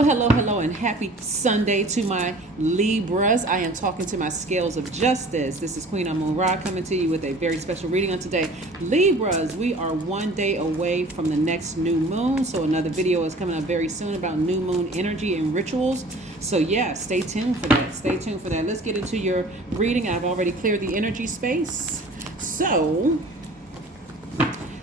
Hello, and happy Sunday to my Libras. I am talking to my scales of justice. This is Queen Amun Ra coming to you with a very special reading on today. Libras, we are one day away from the next new moon. So another video is coming up very soon about new moon energy and rituals. So yeah, stay tuned for that. Stay tuned for that. Let's get into your reading. I've already cleared the energy space. So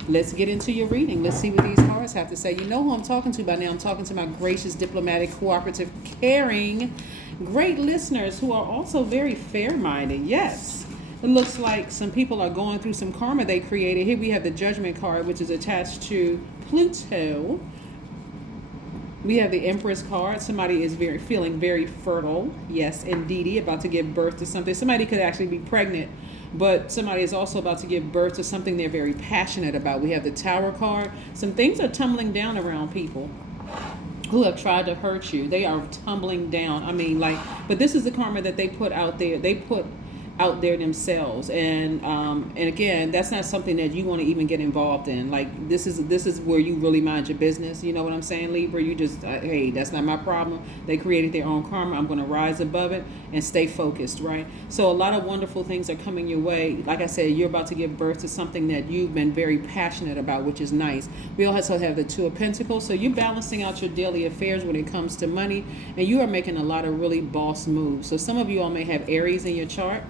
let's get into your reading. Let's see what these cards have to say. You know who I'm talking to by now. I'm talking to my gracious, diplomatic, cooperative, caring, great listeners who are also very fair-minded. Yes. It looks like some people are going through some karma they created. Here we have the Judgment card, which is attached to Pluto. We have the Empress card. Somebody is feeling very fertile. Yes, indeedy, about to give birth to something. Somebody could actually be pregnant, but somebody is also about to give birth to something they're very passionate about. We have the Tower card. Some things are tumbling down around people who have tried to hurt you. They are tumbling down. I mean, but this is the karma that they put out there. They put out there themselves, and again, that's not something that you want to even get involved in. Like this is where you really mind your business. You know what I'm saying, Libra? You just hey, that's not my problem. They created their own karma. I'm going to rise above it and stay focused, right? So a lot of wonderful things are coming your way. Like I said, you're about to give birth to something that you've been very passionate about, which is nice. We also have the Two of Pentacles, so you're balancing out your daily affairs when it comes to money, and you are making a lot of really boss moves. So some of you all may have Aries in your chart.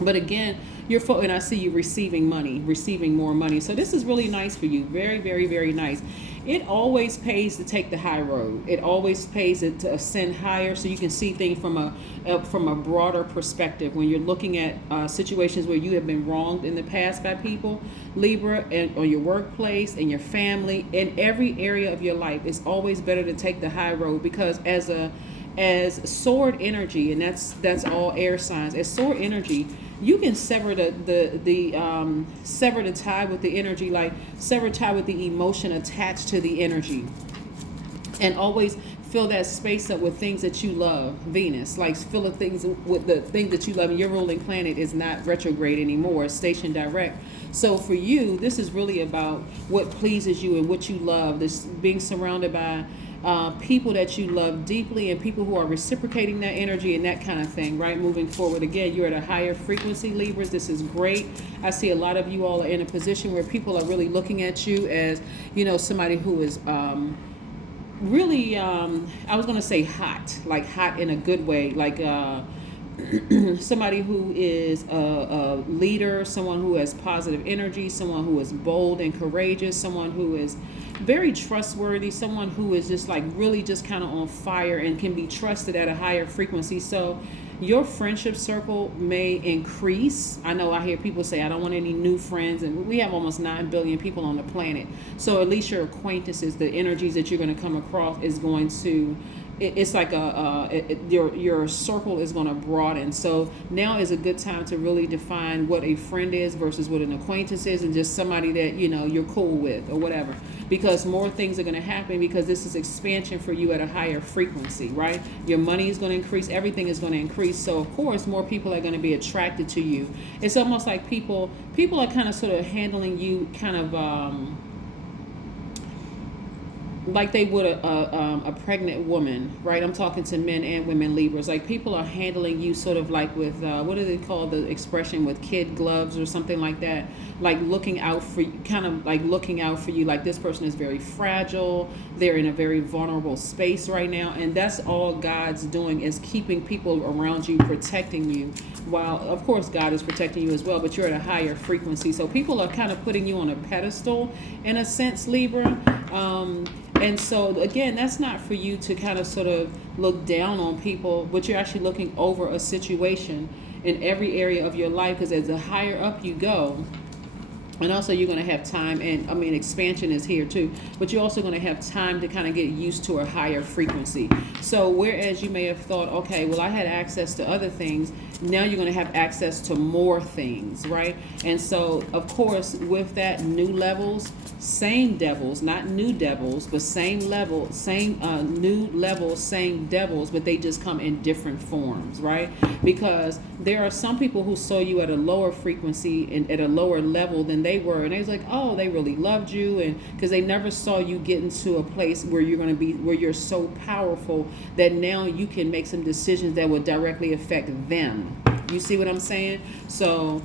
But again, and I see you receiving money, receiving more money. So this is really nice for you. Very, very, very nice. It always pays to take the high road. It always pays to ascend higher, so you can see things from a broader perspective. When you're looking at situations where you have been wronged in the past by people, Libra, and on your workplace, and your family, in every area of your life, it's always better to take the high road, because as sword energy, and that's all air signs. As sword energy, you can sever sever the tie with the energy, like sever tie with the emotion attached to the energy, and always fill that space up with things that you love. Venus, like fill the things with the thing that you love. And your ruling planet is not retrograde anymore; it's station direct. So for you, this is really about what pleases you and what you love. This being surrounded by people that you love deeply, and people who are reciprocating that energy and that kind of thing, right? Moving forward, again, you're at a higher frequency, Libras. This is great. I see a lot of you all are in a position where people are really looking at you as, somebody who is really, I was going to say hot, like hot in a good way, like somebody who is a leader, someone who has positive energy, someone who is bold and courageous, someone who is very trustworthy, someone who is just like really just kind of on fire and can be trusted at a higher frequency. So your friendship circle may increase. I know I hear people say, I don't want any new friends, and we have almost 9 billion people on the planet. So at least your acquaintances, the energies that you're going to come across is going to, it's like your circle is going to broaden. So now is a good time to really define what a friend is versus what an acquaintance is, and just somebody that you're cool with or whatever, because more things are going to happen, because this is expansion for you at a higher frequency, right? Your money is going to increase, everything is going to increase. So of course more people are going to be attracted to you. It's almost like people are kind of sort of handling you kind of like they would a pregnant woman, right? I'm talking to men and women, Libras. Like people are handling you sort of like with what do they call the expression, with kid gloves or something like that, like looking out for you, kind of like looking out for you, like this person is very fragile, they're in a very vulnerable space right now, and that's all God's doing, is keeping people around you, protecting you, while of course God is protecting you as well, but you're at a higher frequency. So people are kind of putting you on a pedestal in a sense, Libra. And so, again, that's not for you to kind of sort of look down on people, but you're actually looking over a situation in every area of your life, because as the higher up you go, and also you're going to have time, and I mean expansion is here too, but you're also going to have time to kind of get used to a higher frequency. So whereas you may have thought, okay, well, I had access to other things, now you're going to have access to more things, right? And so of course with that, new levels, same devils, not new devils, but same level, same new levels, same devils, but they just come in different forms, right? Because there are some people who saw you at a lower frequency and at a lower level than they were, and they was like, oh, they really loved you, and because they never saw you get into a place where you're going to be, where you're so powerful that now you can make some decisions that would directly affect them. You see what I'm saying? So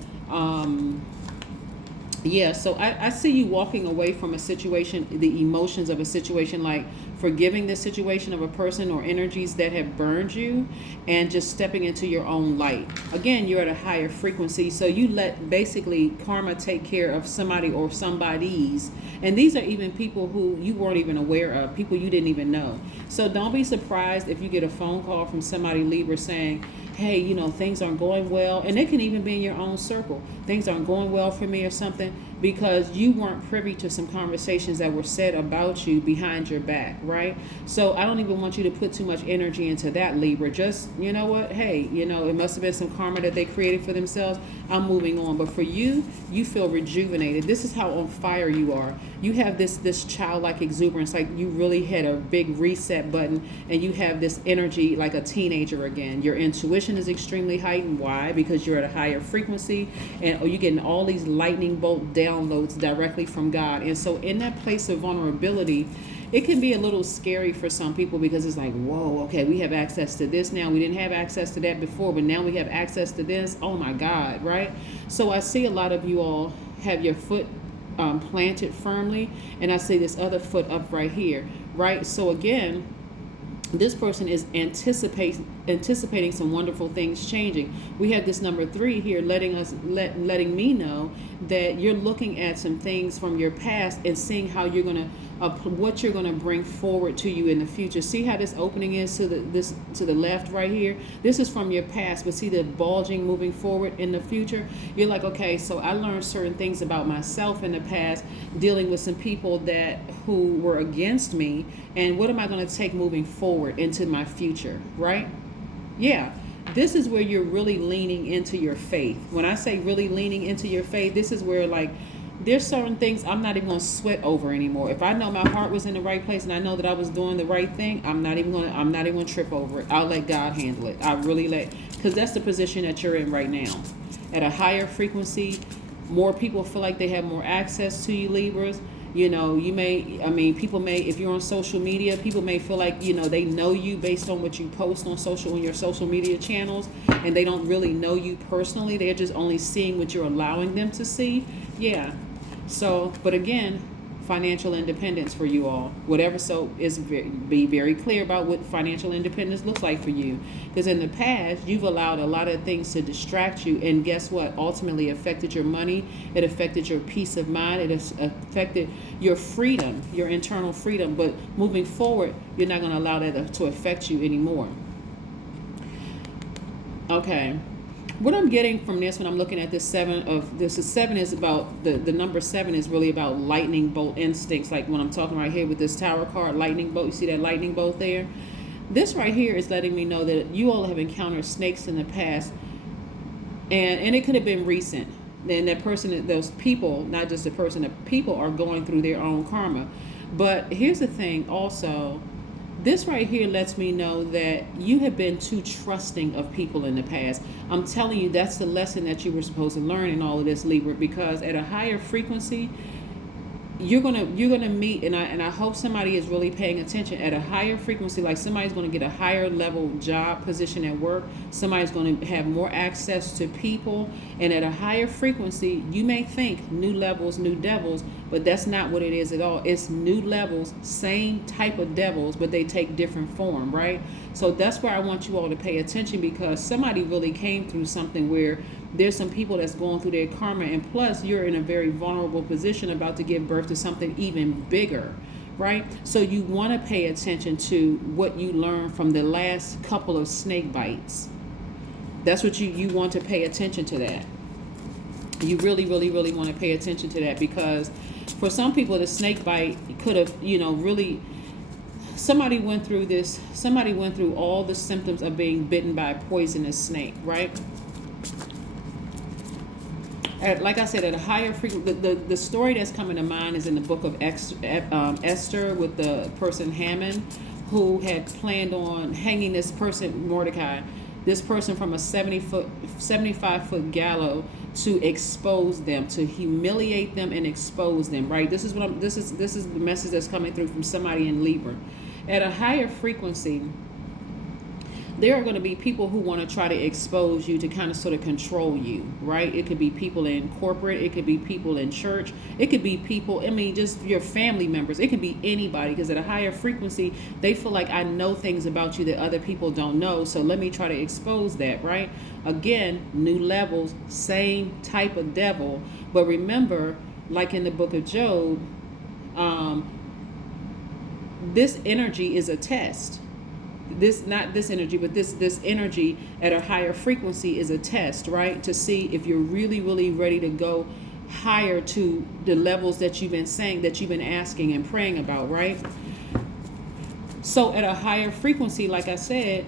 yeah, so I see you walking away from a situation, the emotions of a situation, like forgiving the situation of a person or energies that have burned you, and just stepping into your own light. Again, you're at a higher frequency, so you let basically karma take care of somebody or somebody's. And these are even people who you weren't even aware of, people you didn't even know. So don't be surprised if you get a phone call from somebody, Libra, saying, hey, you know, things aren't going well. And it can even be in your own circle. Things aren't going well for me or something, because you weren't privy to some conversations that were said about you behind your back, right? So I don't even want you to put too much energy into that, Libra. Just, you know what? Hey, you know, it must have been some karma that they created for themselves. I'm moving on. But for you, you feel rejuvenated. This is how on fire you are. You have this childlike exuberance, like you really hit a big reset button, and you have this energy like a teenager again. Your intuition is extremely heightened. Why? Because you're at a higher frequency, and you're getting all these lightning bolt downloads directly from God. And so in that place of vulnerability, it can be a little scary for some people, because it's like, whoa, okay, we have access to this now. We didn't have access to that before, but now we have access to this. Oh my God, right? So I see a lot of you all have your foot planted firmly, and I see this other foot up right here, right? So again, this person is anticipating some wonderful things changing. We have this number 3 here letting me know that you're looking at some things from your past and seeing how you're going to what you're going to bring forward to you in the future. See how this opening is to the left right here? This is from your past, but see the bulging moving forward in the future? You're like, okay, so I learned certain things about myself in the past, dealing with some people who were against me, and what am I going to take moving forward into my future, right? Yeah. This is where you're really leaning into your faith. When I say really leaning into your faith, this is where, like, there's certain things I'm not even going to sweat over anymore. If I know my heart was in the right place and I know that I was doing the right thing, I'm not even going to trip over it. I'll let God handle it. Because that's the position that you're in right now. At a higher frequency, more people feel like they have more access to you, Libras. You know, people may, if you're on social media, people may feel like, you know, they know you based on what you post on your social media channels, and they don't really know you personally. They're just only seeing what you're allowing them to see. Yeah. So, but again, financial independence for you all. Whatever, so be very clear about what financial independence looks like for you. Because in the past, you've allowed a lot of things to distract you, and guess what? Ultimately affected your money. It affected your peace of mind. It has affected your freedom, your internal freedom. But moving forward, you're not going to allow that to affect you anymore. Okay. What I'm getting from this when I'm looking at this seven is about the number 7 is really about lightning bolt instincts. Like when I'm talking right here with this tower card, lightning bolt, you see that lightning bolt there? This right here is letting me know that you all have encountered snakes in the past, and it could have been recent. And that person, those people, not just the person, the people are going through their own karma. But here's the thing also. This right here lets me know that you have been too trusting of people in the past. I'm telling you, that's the lesson that you were supposed to learn in all of this, Libra, because at a higher frequency, you're gonna meet, and I hope somebody is really paying attention. At a higher frequency, like somebody's gonna get a higher level job position at work, somebody's gonna have more access to people, and at a higher frequency, you may think new levels, new devils, but that's not what it is at all. It's new levels, same type of devils, but they take different form, right? So that's where I want you all to pay attention, because somebody really came through something where there's some people that's going through their karma, and plus you're in a very vulnerable position about to give birth to something even bigger, right? So you want to pay attention to what you learned from the last couple of snake bites. That's what you want to pay attention to that. You really, really, really want to pay attention to that, because for some people the snake bite could have, really, somebody went through all the symptoms of being bitten by a poisonous snake, right? Like I said, at a higher frequency, the story that's coming to mind is in the book of Esther, with the person Haman, who had planned on hanging this person, Mordecai, this person from a 75-foot gallows to expose them, to humiliate them and expose them, right? This is the message that's coming through from somebody in Libra. At a higher frequency, there are going to be people who want to try to expose you, to kind of sort of control you, right? It could be people in corporate, it could be people in church, it could be people, I mean, just your family members, it could be anybody, because at a higher frequency, they feel like, I know things about you that other people don't know, so let me try to expose that, right? Again, new levels, same type of devil, but remember, like in the book of Job, this energy is a test. This, not this energy, but this energy at a higher frequency is a test, right? To see if you're really, really ready to go higher to the levels that you've been saying, that you've been asking and praying about, right? So at a higher frequency, like I said,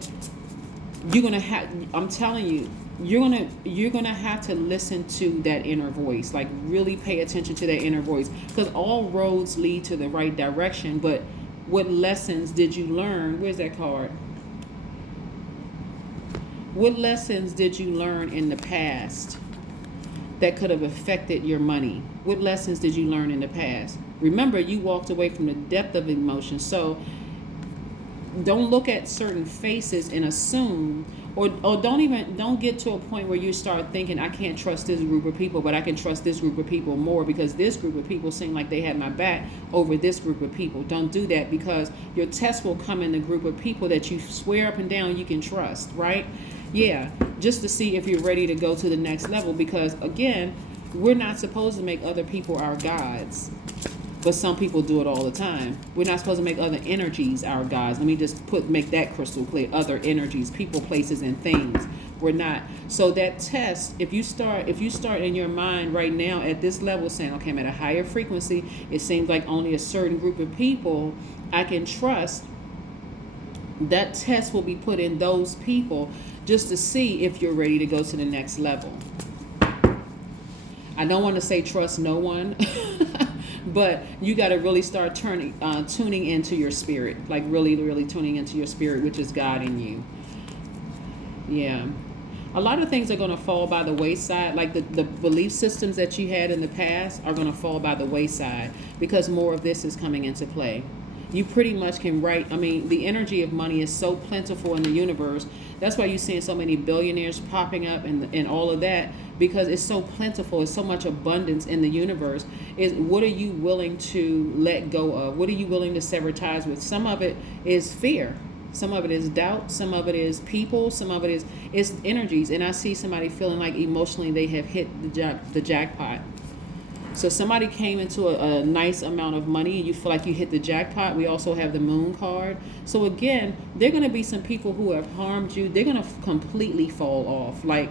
you're gonna have, I'm telling you, you're gonna have to listen to that inner voice, like really pay attention to that inner voice, because all roads lead to the right direction. But what lessons did you learn? Where's that card? What lessons did you learn in the past that could have affected your money? What lessons did you learn in the past? Remember, you walked away from the depth of emotion. So don't look at certain faces and assume, or don't get to a point where you start thinking, I can't trust this group of people, but I can trust this group of people more because this group of people seem like they had my back over this group of people. Don't do that, because your test will come in the group of people that you swear up and down you can trust, right? Yeah, just to see if you're ready to go to the next level, because again, we're not supposed to make other people our gods. But some people do it all the time. We're not supposed to make other energies our gods. Let me just make that crystal clear. Other energies, people, places, and things. We're not. So that test, if you start in your mind right now at this level saying, okay, I'm at a higher frequency, it seems like only a certain group of people I can trust, that test will be put in those people just to see if you're ready to go to the next level. I don't want to say trust no one. But you got to really start tuning into your spirit, like really, really tuning into your spirit, which is God in you. Yeah. A lot of things are going to fall by the wayside, like the belief systems that you had in the past are going to fall by the wayside because more of this is coming into play. You pretty much can write, I mean, the energy of money is so plentiful in the universe. That's why you're seeing so many billionaires popping up and all of that, because it's so plentiful. It's so much abundance in the universe. Is what are you willing to let go of? What are you willing to sever ties with? Some of it is fear. Some of it is doubt. Some of it is people. Some of it is energies. And I see somebody feeling like emotionally they have hit the jackpot. So somebody came into a nice amount of money and you feel like you hit the jackpot. We also have the moon card. So again, there are going to be some people who have harmed you. They're going to completely fall off. Like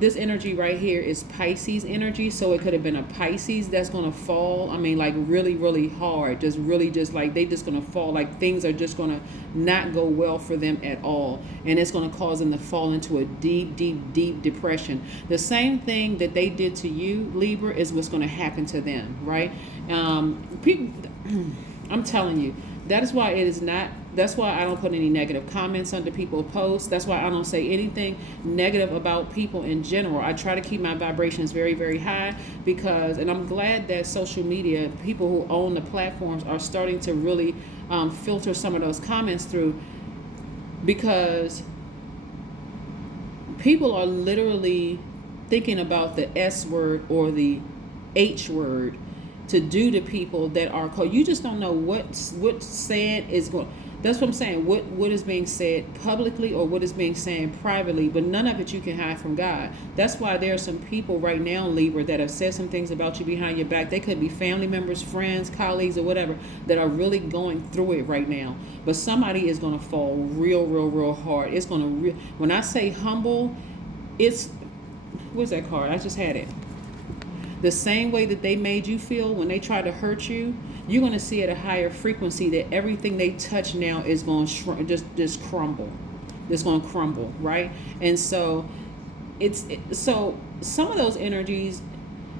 this energy right here is Pisces energy. So it could have been a Pisces that's going to fall. I mean, like really, really hard. Just like they just going to fall. Like things are just going to not go well for them at all. And it's going to cause them to fall into a deep, deep, deep depression. The same thing that they did to you, Libra, is what's going to happen to them, right? People, I'm telling you, that is why it is not. That's why I don't put any negative comments under people's posts. That's why I don't say anything negative about people in general. I try to keep my vibrations very, very high because, and I'm glad that social media, people who own the platforms are starting to really filter some of those comments through, because people are literally thinking about the S word or the H word to do to people that are called. You just don't know what's said is going. That's what I'm saying. What is being said publicly or what is being said privately, but none of it you can hide from God. That's why there are some people right now, Libra, that have said some things about you behind your back. They could be family members, friends, colleagues, or whatever, that are really going through it right now. But somebody is going to fall real, real, real hard. It's going to, when I say humble, it's, where's that card? I just had it. The same way that they made you feel when they tried to hurt you, you're going to see at a higher frequency that everything they touch now is going to just crumble. It's going to crumble, right? And so so some of those energies,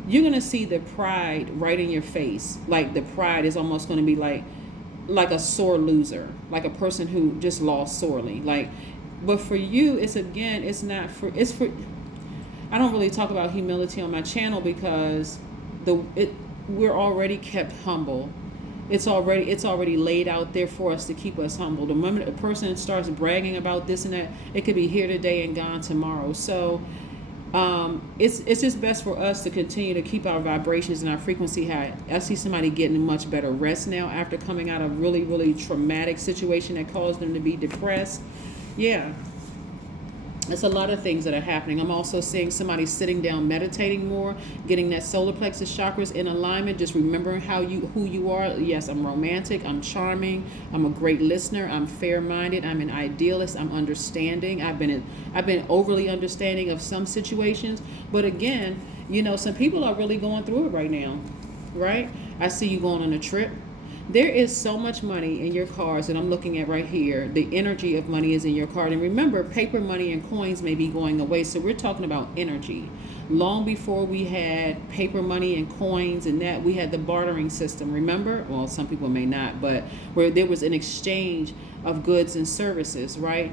you're going to see the pride right in your face. Like the pride is almost going to be like a sore loser, like a person who just lost sorely. Like But for you, it's again, it's not for, it's for, I don't really talk about humility on my channel because we're already kept humble. It's already laid out there for us to keep us humble. The moment a person starts bragging about this and that, it could be here today and gone tomorrow. So it's just best for us to continue to keep our vibrations and our frequency high. I see somebody getting much better rest now after coming out of a really, really traumatic situation that caused them to be depressed. Yeah. It's a lot of things that are happening. I'm also seeing somebody sitting down, meditating more, getting that solar plexus chakras in alignment, just remembering who you are. Yes, I'm romantic, I'm charming, I'm a great listener, I'm fair-minded, I'm an idealist, I'm understanding. I've been overly understanding of some situations, but again, some people are really going through it right now, right? I see you going on a trip. There is so much money in your cards that I'm looking at right here. The energy of money is in your card. And remember, paper money and coins may be going away. So we're talking about energy. Long before we had paper money and coins and that, we had the bartering system. Remember? Well, some people may not, but where there was an exchange of goods and services, right?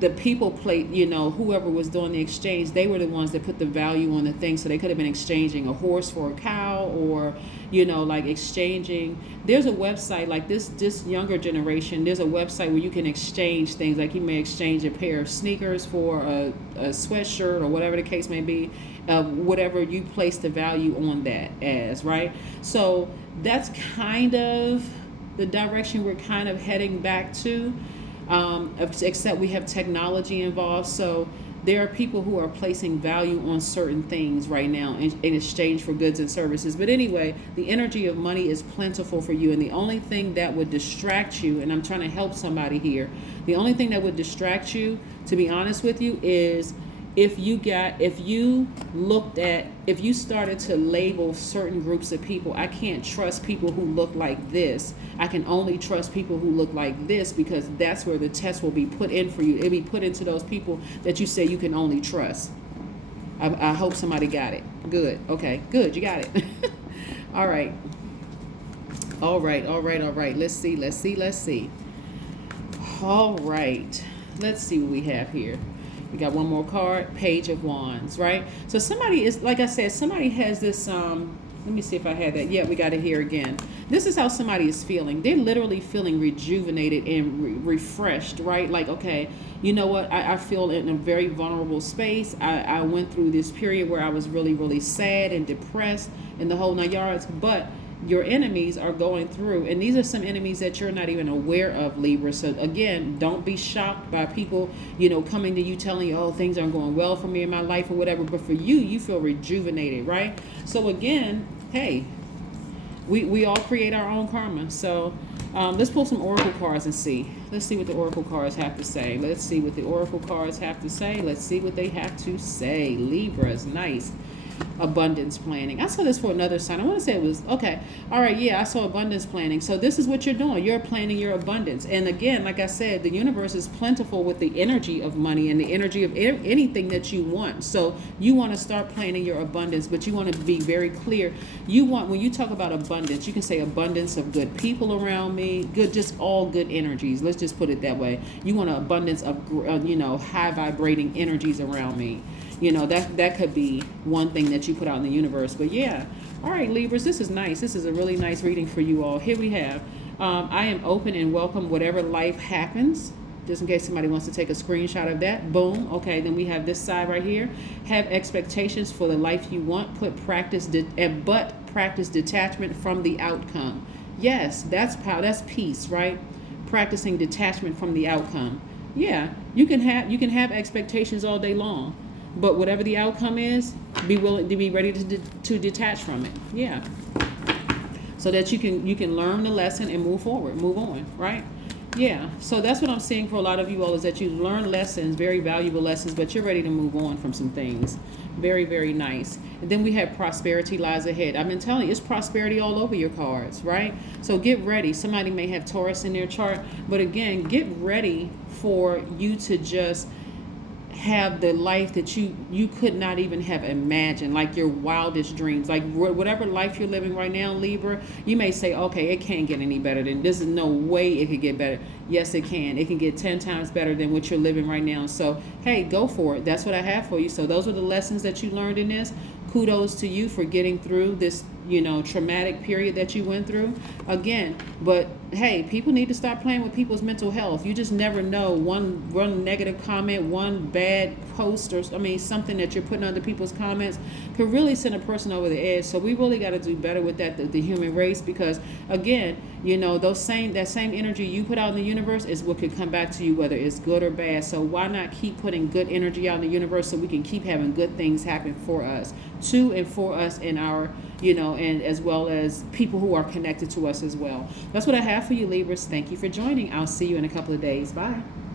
The people played, whoever was doing the exchange, they were the ones that put the value on the thing. So they could have been exchanging a horse for a cow, or, like exchanging. There's a website like this younger generation. There's a website where you can exchange things. Like you may exchange a pair of sneakers for a sweatshirt or whatever the case may be, whatever you place the value on that as, right? So that's kind of the direction we're kind of heading back to. Except we have technology involved. So there are people who are placing value on certain things right now in exchange for goods and services. But anyway, the energy of money is plentiful for you. And the only thing that would distract you, and I'm trying to help somebody here, the only thing that would distract you, to be honest with you, is if you started to label certain groups of people. I can't trust people who look like this. I can only trust people who look like this, because that's where the test will be put in for you. It'll be put into those people that you say you can only trust. I hope somebody got it. Good. Okay. Good. You got it. All right. All right. Let's see. All right. Let's see what we have here. We got one more card, Page of Wands, right? So somebody is, like I said, somebody has this, let me see if I had that. Yeah, we got it here again. This is how somebody is feeling. They're literally feeling rejuvenated and refreshed, right? Like, okay, you know what? I feel in a very vulnerable space. I went through this period where I was really, really sad and depressed and the whole 9 yards, but your enemies are going through, and these are some enemies that you're not even aware of, Libra. So again, don't be shocked by people, coming to you telling you, oh, things aren't going well for me in my life or whatever. But for you, you feel rejuvenated, right? So again, hey, we all create our own karma. So let's pull some oracle cards and see. Let's see what the oracle cards have to say. Let's see what the oracle cards have to say. Let's see what they have to say. Libras, nice. Abundance planning. I saw this for another sign. I want to say it was okay. All right. Yeah, I saw abundance planning. So this is what you're doing. You're planning your abundance. And again, like I said, the universe is plentiful with the energy of money and the energy of anything that you want. So you want to start planning your abundance, but you want to be very clear. When you talk about abundance, you can say abundance of good people around me, just all good energies. Let's just put it that way. You want an abundance of, high vibrating energies around me. That could be one thing that you put out in the universe. But yeah, all right, Libras, this is nice. This is a really nice reading for you all. Here we have, I am open and welcome whatever life happens. Just in case somebody wants to take a screenshot of that. Boom. Okay, then we have this side right here. Have expectations for the life you want. Practice detachment from the outcome. Yes, that's power. That's peace, right? Practicing detachment from the outcome. Yeah, you can have expectations all day long. But whatever the outcome is, be willing to be ready to detach from it. Yeah. So that you can learn the lesson and move forward, move on, right? Yeah. So that's what I'm seeing for a lot of you all, is that you learn lessons, very valuable lessons, but you're ready to move on from some things. Very, very nice. And then we have prosperity lies ahead. I've been telling you, it's prosperity all over your cards, right? So get ready. Somebody may have Taurus in their chart, but again, get ready for you to just have the life that you could not even have imagined, like your wildest dreams. Like whatever life you're living right now, Libra, you may say, okay, it can't get any better than this. Is no way it could get better. Yes, it can. It can get 10 times better than what you're living right now. So hey, go for it. That's what I have for you. So those are the lessons that you learned in this. Kudos to you for getting through this, traumatic period that you went through. Again, but hey, people need to stop playing with people's mental health. You just never know. One negative comment, one bad post, or something that you're putting under people's comments could really send a person over the edge. So we really got to do better with that, the human race, because again, that same energy you put out in the universe is what could come back to you, whether it's good or bad. So why not keep putting good energy out in the universe so we can keep having good things happen for us, to and for us, in our, and as well as people who are connected to us as well. That's what I have for you, Libras. Thank you for joining. I'll see you in a couple of days. Bye.